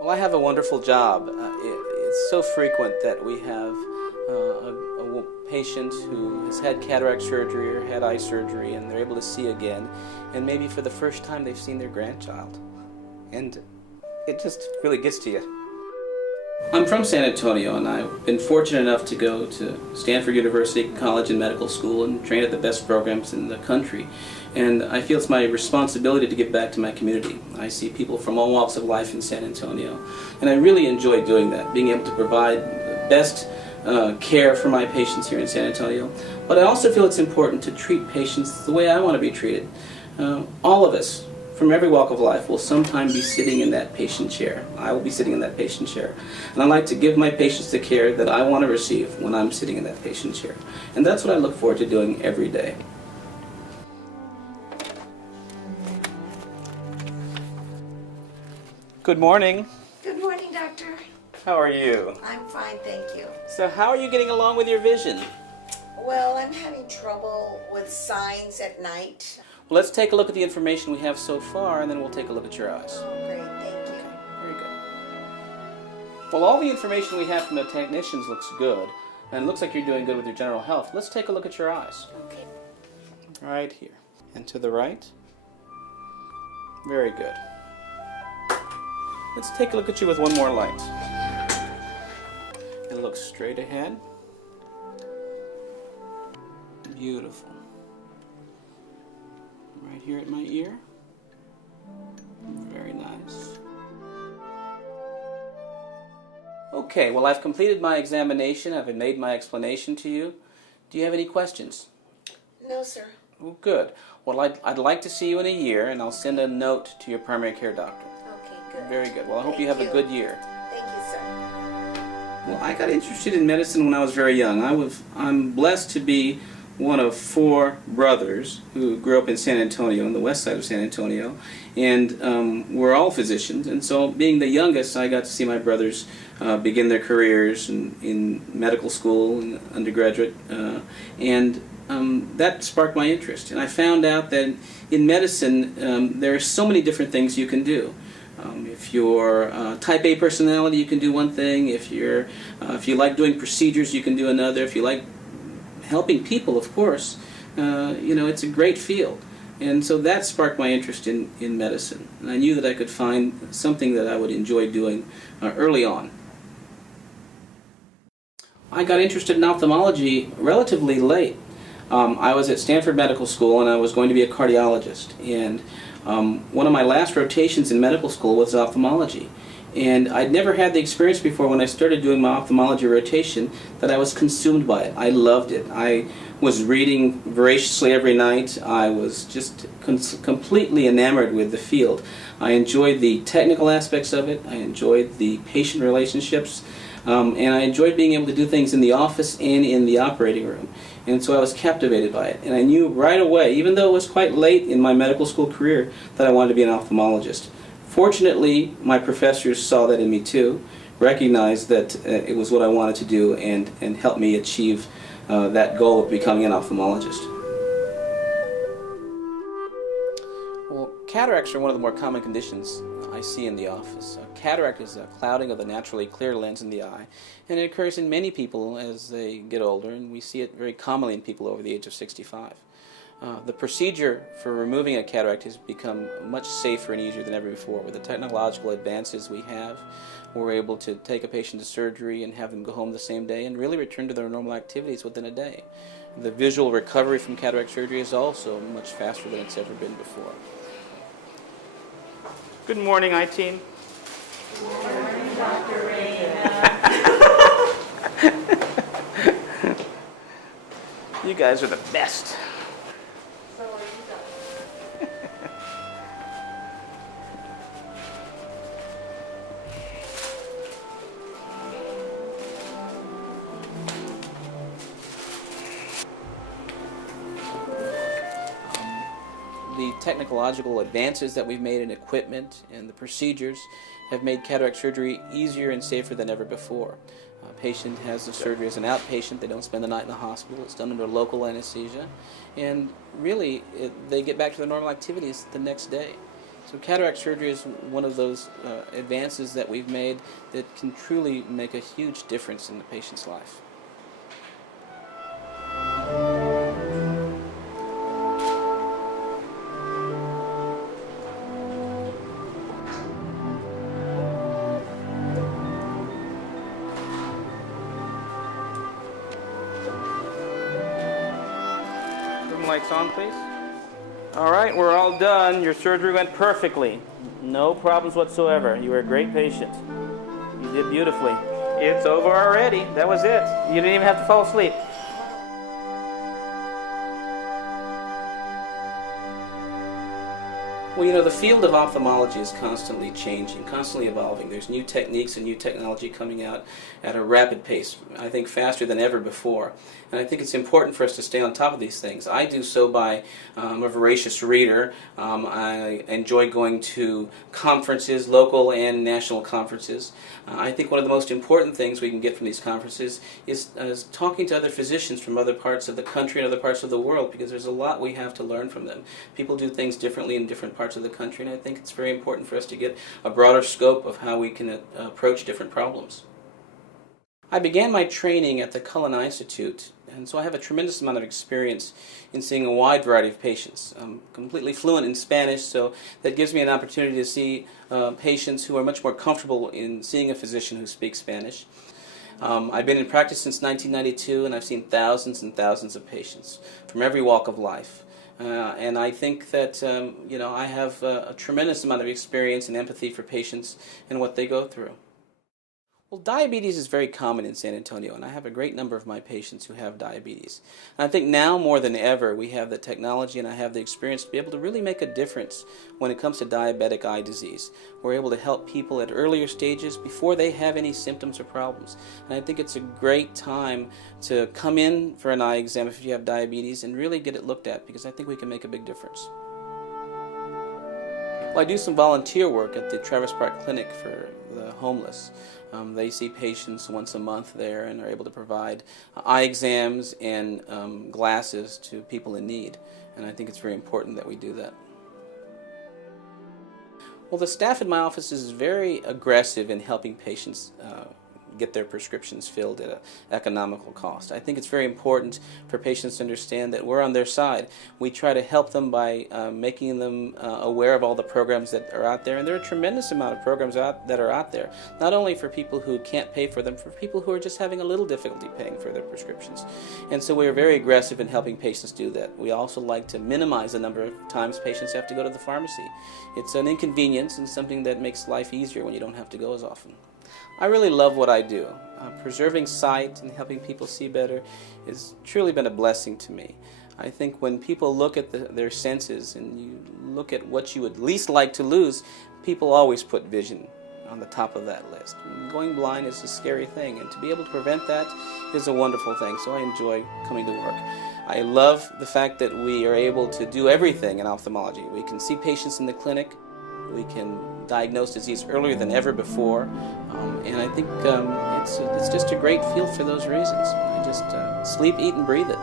Well, I have a wonderful job. It's so frequent that we have a patient who has had cataract surgery or had eye surgery and they're able to see again, and maybe for the first time they've seen their grandchild. And it just really gets to you. I'm from San Antonio, and I've been fortunate enough to go to Stanford University College and Medical School and train at the best programs in the country. And I feel it's my responsibility to give back to my community. I see people from all walks of life in San Antonio, and I really enjoy doing that, being able to provide the best care for my patients here in San Antonio. But I also feel it's important to treat patients the way I want to be treated. All of us, from every walk of life, will sometime be sitting in that patient chair. I will be sitting in that patient chair. And I like to give my patients the care that I want to receive when I'm sitting in that patient chair. And that's what I look forward to doing every day. Good morning. Good morning, Doctor. How are you? I'm fine, thank you. So how are you getting along with your vision? Well, I'm having trouble with signs at night. Well, let's take a look at the information we have so far, and then we'll take a look at your eyes. Oh, great, thank you. Very good. Well, all the information we have from the technicians looks good, and it looks like you're doing good with your general health. Let's take a look at your eyes. Okay. Right here. And to the right. Very good. Let's take a look at you with one more light. And look straight ahead. Beautiful. Right here at my ear. Very nice. Okay, well, I've completed my examination. I've made my explanation to you. Do you have any questions? No, sir. Well, good. Well, I'd like to see you in a year, and I'll send a note to your primary care doctor. Okay, good. Very good. Well, I hope you have a good year. Thank you, sir. Well, I got interested in medicine when I was very young. I'm blessed to be one of 4 brothers who grew up in San Antonio, on the west side of San Antonio, and we're all physicians. And so, being the youngest, I got to see my brothers begin their careers in medical school and undergraduate, and that sparked my interest. And I found out that in medicine, there are so many different things you can do. If you're type A personality, you can do one thing. If you like doing procedures, you can do another. If you like helping people, of course, it's a great field. And so that sparked my interest in medicine. And I knew that I could find something that I would enjoy doing early on. I got interested in ophthalmology relatively late. I was at Stanford Medical School, and I was going to be a cardiologist. And one of my last rotations in medical school was ophthalmology. And I'd never had the experience before when I started doing my ophthalmology rotation that I was consumed by it. I loved it. I was reading voraciously every night. I was just completely enamored with the field. I enjoyed the technical aspects of it. I enjoyed the patient relationships. And I enjoyed being able to do things in the office and in the operating room. And so I was captivated by it. And I knew right away, even though it was quite late in my medical school career, that I wanted to be an ophthalmologist. Fortunately, my professors saw that in me too, recognized that it was what I wanted to do, and helped me achieve that goal of becoming an ophthalmologist. Well, cataracts are one of the more common conditions I see in the office. Cataract is a clouding of the naturally clear lens in the eye, and it occurs in many people as they get older, and we see it very commonly in people over the age of 65. The procedure for removing a cataract has become much safer and easier than ever before. With the technological advances we have, we're able to take a patient to surgery and have them go home the same day and really return to their normal activities within a day. The visual recovery from cataract surgery is also much faster than it's ever been before. Good morning, I-Team. Good morning, Dr. Reyna. You guys are the best. So are you, Doctor? The technological advances that we've made in equipment and the procedures have made cataract surgery easier and safer than ever before. A patient has the surgery as an outpatient. They don't spend the night in the hospital. It's done under local anesthesia. And really, they get back to their normal activities the next day. So cataract surgery is one of those advances that we've made that can truly make a huge difference in the patient's life. Room lights on, please. All right, we're all done. Your surgery went perfectly. No problems whatsoever. You were a great patient. You did beautifully. It's over already. That was it. You didn't even have to fall asleep. Well, you know, the field of ophthalmology is constantly changing, constantly evolving. There's new techniques and new technology coming out at a rapid pace, I think faster than ever before. And I think it's important for us to stay on top of these things. I do so by, I'm a voracious reader. I enjoy going to conferences, local and national conferences. I think one of the most important things we can get from these conferences is talking to other physicians from other parts of the country and other parts of the world, because there's a lot we have to learn from them. People do things differently in different parts of the country, and I think it's very important for us to get a broader scope of how we can approach different problems. I began my training at the Cullen Eye Institute, and so I have a tremendous amount of experience in seeing a wide variety of patients. I'm completely fluent in Spanish, so that gives me an opportunity to see patients who are much more comfortable in seeing a physician who speaks Spanish. I've been in practice since 1992, and I've seen thousands and thousands of patients from every walk of life. And I think that I have a tremendous amount of experience and empathy for patients and what they go through. Well, diabetes is very common in San Antonio, and I have a great number of my patients who have diabetes. And I think now more than ever we have the technology and I have the experience to be able to really make a difference when it comes to diabetic eye disease. We're able to help people at earlier stages before they have any symptoms or problems. And I think it's a great time to come in for an eye exam if you have diabetes and really get it looked at, because I think we can make a big difference. Well, I do some volunteer work at the Travis Park Clinic for the homeless. They see patients once a month there and are able to provide eye exams and glasses to people in need. And I think it's very important that we do that. Well, the staff in my office is very aggressive in helping patients get their prescriptions filled at an economical cost. I think it's very important for patients to understand that we're on their side. We try to help them by making them aware of all the programs that are out there, and there are a tremendous amount of programs that are out there, not only for people who can't pay for them, for people who are just having a little difficulty paying for their prescriptions. And so we are very aggressive in helping patients do that. We also like to minimize the number of times patients have to go to the pharmacy. It's an inconvenience and something that makes life easier when you don't have to go as often. I really love what I do. Preserving sight and helping people see better has truly been a blessing to me. I think when people look at their senses and you look at what you would least like to lose, people always put vision on the top of that list. Going blind is a scary thing, and to be able to prevent that is a wonderful thing, so I enjoy coming to work. I love the fact that we are able to do everything in ophthalmology. We can see patients in the clinic, we can diagnose disease earlier than ever before, and I think it's just a great field for those reasons. I just sleep, eat, and breathe it.